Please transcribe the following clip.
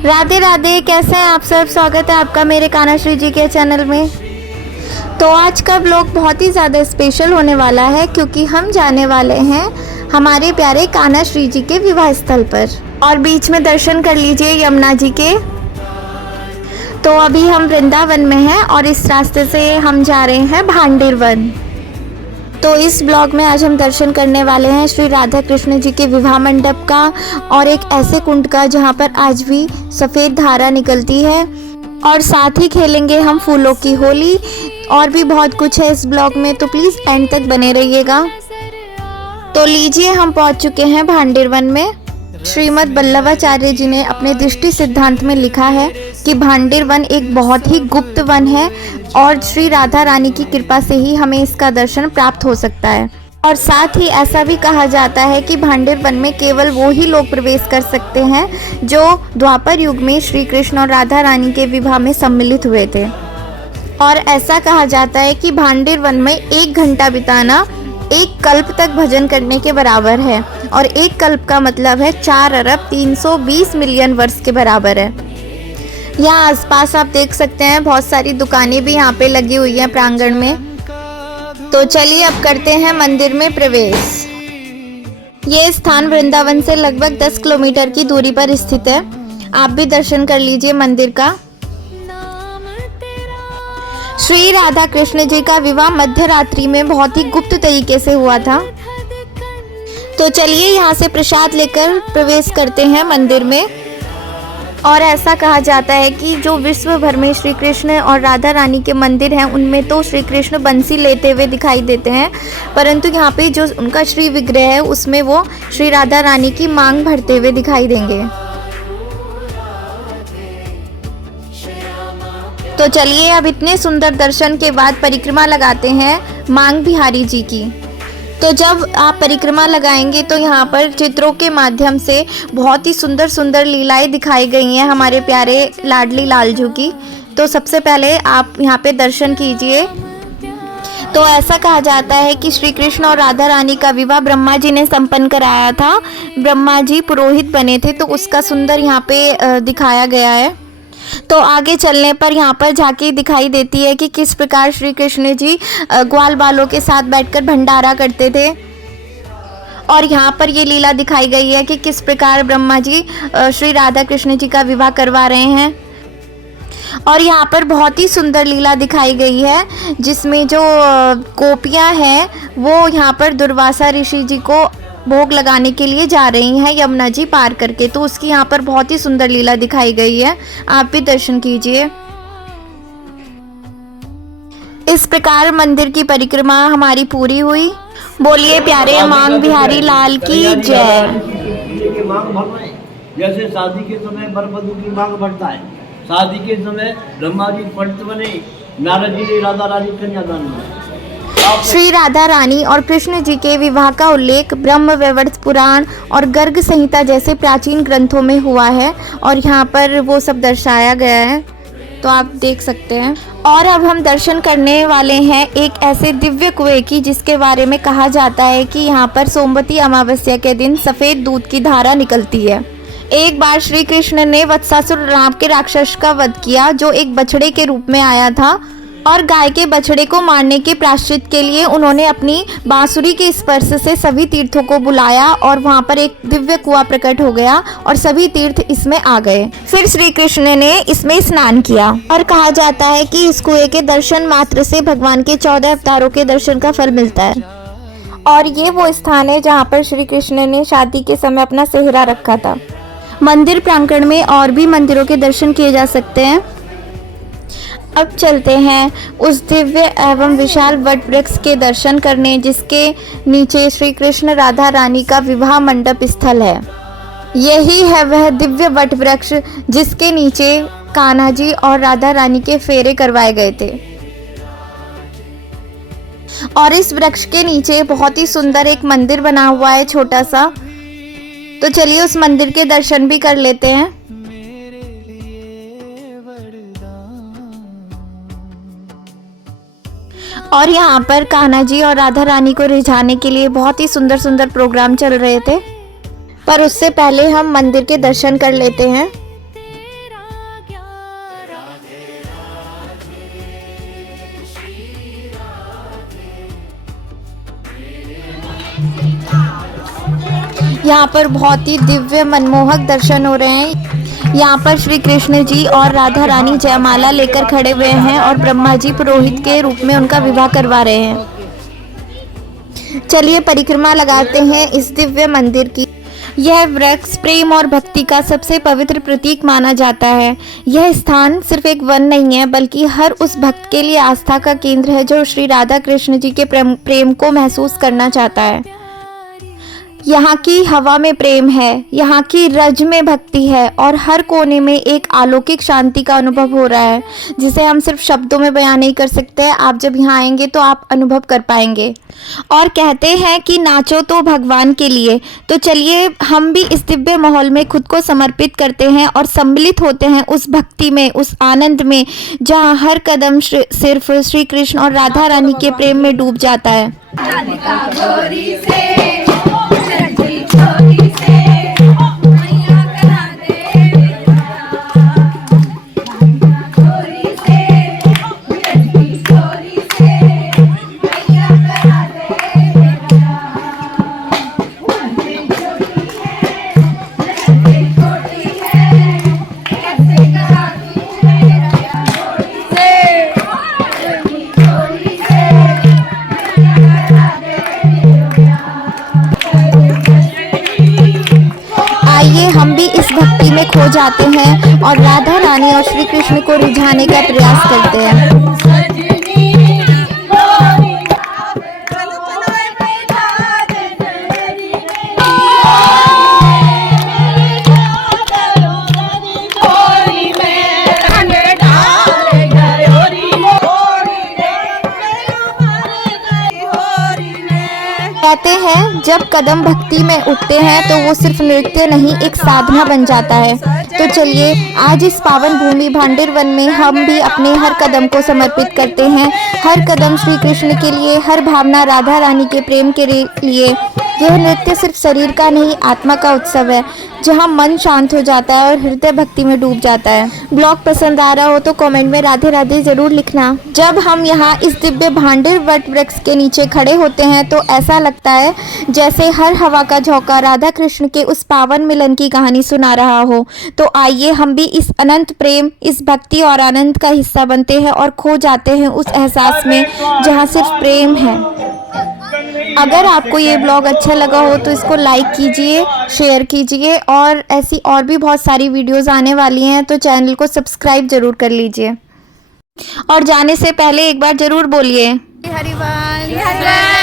राधे राधे, कैसे हैं आप सब। स्वागत है आपका मेरे कान्हा श्री जी के चैनल में। तो आज का ब्लॉग बहुत ही ज़्यादा स्पेशल होने वाला है क्योंकि हम जाने वाले हैं हमारे प्यारे कान्हा श्री जी के विवाह स्थल पर। और बीच में दर्शन कर लीजिए यमुना जी के। तो अभी हम वृंदावन में हैं और इस रास्ते से हम जा रहे हैं भांडेर वन। तो इस ब्लॉग में आज हम दर्शन करने वाले हैं श्री राधा कृष्ण जी के विवाह मंडप का और एक ऐसे कुंड का जहां पर आज भी सफ़ेद धारा निकलती है, और साथ ही खेलेंगे हम फूलों की होली। और भी बहुत कुछ है इस ब्लॉग में, तो प्लीज़ एंड तक बने रहिएगा। तो लीजिए, हम पहुंच चुके हैं भांडेर वन में। श्रीमद् वल्लभाचार्य जी ने अपने दृष्टि सिद्धांत में लिखा है कि भांडेर वन एक बहुत ही गुप्त वन है और श्री राधा रानी की कृपा से ही हमें इसका दर्शन प्राप्त हो सकता है। और साथ ही ऐसा भी कहा जाता है कि भांडेर वन में केवल वो ही लोग प्रवेश कर सकते हैं जो द्वापर युग में श्री कृष्ण और राधा रानी के विवाह में सम्मिलित हुए थे। और ऐसा कहा जाता है कि भांडेर वन में 1 घंटा बिताना 1 कल्प तक भजन करने के बराबर है, और 1 कल्प का मतलब है 4 अरब 320 मिलियन वर्ष के बराबर है। यहाँ आसपास आप देख सकते हैं बहुत सारी दुकानें भी यहाँ पे लगी हुई हैं प्रांगण में। तो चलिए अब करते हैं मंदिर में प्रवेश। ये स्थान वृंदावन से लगभग 10 किलोमीटर की दूरी पर स्थित है। आप भी दर्शन कर लीजिए मंदिर का। श्री राधा कृष्ण जी का विवाह मध्य रात्रि में बहुत ही गुप्त तरीके से हुआ था। तो चलिए यहाँ से प्रसाद लेकर प्रवेश करते हैं मंदिर में। और ऐसा कहा जाता है कि जो विश्व भर में श्री कृष्ण और राधा रानी के मंदिर हैं उनमें तो श्री कृष्ण बंसी लेते हुए दिखाई देते हैं, परंतु यहाँ पे जो उनका श्री विग्रह है उसमें वो श्री राधा रानी की मांग भरते हुए दिखाई देंगे। तो चलिए अब इतने सुंदर दर्शन के बाद परिक्रमा लगाते हैं मांग बिहारी जी की। तो जब आप परिक्रमा लगाएंगे तो यहाँ पर चित्रों के माध्यम से बहुत ही सुंदर सुंदर लीलाएं दिखाई गई हैं हमारे प्यारे लाडली लालजू की। तो सबसे पहले आप यहाँ पे दर्शन कीजिए। तो ऐसा कहा जाता है कि श्री कृष्ण और राधा रानी का विवाह ब्रह्मा जी ने संपन्न कराया था। ब्रह्मा जी पुरोहित बने थे, तो उसका सुंदर यहाँ पे दिखाया गया है। तो आगे चलने पर यहाँ पर झांकी दिखाई देती है कि किस प्रकार श्री कृष्ण जी ग्वाल बालों के साथ बैठकर भंडारा करते थे। और यहाँ पर ये लीला दिखाई गई है कि किस प्रकार ब्रह्मा जी श्री राधा कृष्ण जी का विवाह करवा रहे हैं। और यहाँ पर बहुत ही सुंदर लीला दिखाई गई है जिसमें जो गोपियाँ हैं वो यहाँ पर दुर्वासा ऋषि जी को भोग लगाने के लिए जा रही हैं यमुना जी पार करके। तो उसकी यहाँ पर बहुत ही सुंदर लीला दिखाई गई है, आप भी दर्शन कीजिए। इस प्रकार मंदिर की परिक्रमा हमारी पूरी हुई। बोलिए प्यारे मांग बिहारी लाल की जय। जैसे शादी के समय वर वधू की मांग बढ़ता है, शादी के समय ब्रह्मा जी पंडित बने, नारद जी ने राधा रानी कन्यादान किया। श्री राधा रानी और कृष्ण जी के विवाह का उल्लेख ब्रह्म वैवर्त पुराण और गर्ग संहिता जैसे प्राचीन ग्रंथों में हुआ है, और यहाँ पर वो सब दर्शाया गया है, तो आप देख सकते हैं। और अब हम दर्शन करने वाले हैं एक ऐसे दिव्य कुएं की जिसके बारे में कहा जाता है कि यहाँ पर सोमवती अमावस्या के दिन सफ़ेद दूध की धारा निकलती है। एक बार श्री कृष्ण ने वत्सासुर नाम के राक्षस का वध किया जो एक बछड़े के रूप में आया था, और गाय के बछड़े को मारने के प्रायश्चित के लिए उन्होंने अपनी बांसुरी के स्पर्श से सभी तीर्थों को बुलाया, और वहां पर एक दिव्य कुआं प्रकट हो गया और सभी तीर्थ इसमें आ गए। फिर श्री कृष्ण ने इसमें स्नान किया, और कहा जाता है कि इस कुएं के दर्शन मात्र से भगवान के 14 अवतारों के दर्शन का फल मिलता है। और ये वो स्थान है जहाँ पर श्री कृष्ण ने शादी के समय अपना सेहरा रखा था। मंदिर प्रांगण में और भी मंदिरों के दर्शन किए जा सकते हैं। अब चलते हैं उस दिव्य एवं विशाल वट वृक्ष के दर्शन करने जिसके नीचे श्री कृष्ण राधा रानी का विवाह मंडप स्थल है। यही है वह दिव्य वट वृक्ष जिसके नीचे कान्हा जी और राधा रानी के फेरे करवाए गए थे। और इस वृक्ष के नीचे बहुत ही सुंदर एक मंदिर बना हुआ है छोटा सा। तो चलिए उस मंदिर के दर्शन भी कर लेते हैं। और यहाँ पर कान्हा जी और राधा रानी को रिझाने के लिए बहुत ही सुंदर सुंदर प्रोग्राम चल रहे थे, पर उससे पहले हम मंदिर के दर्शन कर लेते हैं। यहाँ पर बहुत ही दिव्य मनमोहक दर्शन हो रहे हैं। यहाँ पर श्री कृष्ण जी और राधा रानी जयमाला लेकर खड़े हुए हैं और ब्रह्मा जी पुरोहित के रूप में उनका विवाह करवा रहे हैं। चलिए परिक्रमा लगाते हैं इस दिव्य मंदिर की। यह वृक्ष प्रेम और भक्ति का सबसे पवित्र प्रतीक माना जाता है। यह स्थान सिर्फ एक वन नहीं है, बल्कि हर उस भक्त के लिए आस्था का केंद्र है जो श्री राधा कृष्ण जी के प्रेम को महसूस करना चाहता है। यहाँ की हवा में प्रेम है, यहाँ की रज में भक्ति है और हर कोने में एक अलौकिक शांति का अनुभव हो रहा है जिसे हम सिर्फ शब्दों में बयान नहीं कर सकते। आप जब यहाँ आएंगे तो आप अनुभव कर पाएंगे। और कहते हैं कि नाचो तो भगवान के लिए। तो चलिए हम भी इस दिव्य माहौल में खुद को समर्पित करते हैं और सम्मिलित होते हैं उस भक्ति में, उस आनंद में, जहाँ हर कदम सिर्फ श्री कृष्ण और राधा रानी के प्रेम में डूब जाता है। आइए हम भी इस भक्ति में खो जाते हैं और राधा रानी और श्री कृष्ण को रिझाने का प्रयास करते हैं। कहते हैं जब कदम भक्ति में उठते हैं तो वो सिर्फ नृत्य नहीं, एक साधना बन जाता है। तो चलिए आज इस पावन भूमि भांडेर वन में हम भी अपने हर कदम को समर्पित करते हैं। हर कदम श्री कृष्ण के लिए, हर भावना राधा रानी के प्रेम के लिए। यह नृत्य सिर्फ शरीर का नहीं, आत्मा का उत्सव है जहां मन शांत हो जाता है और हृदय भक्ति में डूब जाता है। ब्लॉग पसंद आ रहा हो तो कमेंट में राधे राधे जरूर लिखना। जब हम यहाँ इस दिव्य भांडेर वट वृक्ष के नीचे खड़े होते हैं तो ऐसा लगता है जैसे हर हवा का झोंका राधा कृष्ण के उस पावन मिलन की कहानी सुना रहा हो। तो आइए हम भी इस अनंत प्रेम, इस भक्ति और आनंद का हिस्सा बनते हैं और खो जाते हैं उस एहसास में जहाँ सिर्फ प्रेम है। अगर आपको ये ब्लॉग अच्छा लगा हो तो इसको लाइक कीजिए, शेयर कीजिए और ऐसी और भी बहुत सारी वीडियोस आने वाली हैं तो चैनल को सब्सक्राइब जरूर कर लीजिए। और जाने से पहले एक बार जरूर बोलिए हरिवंश।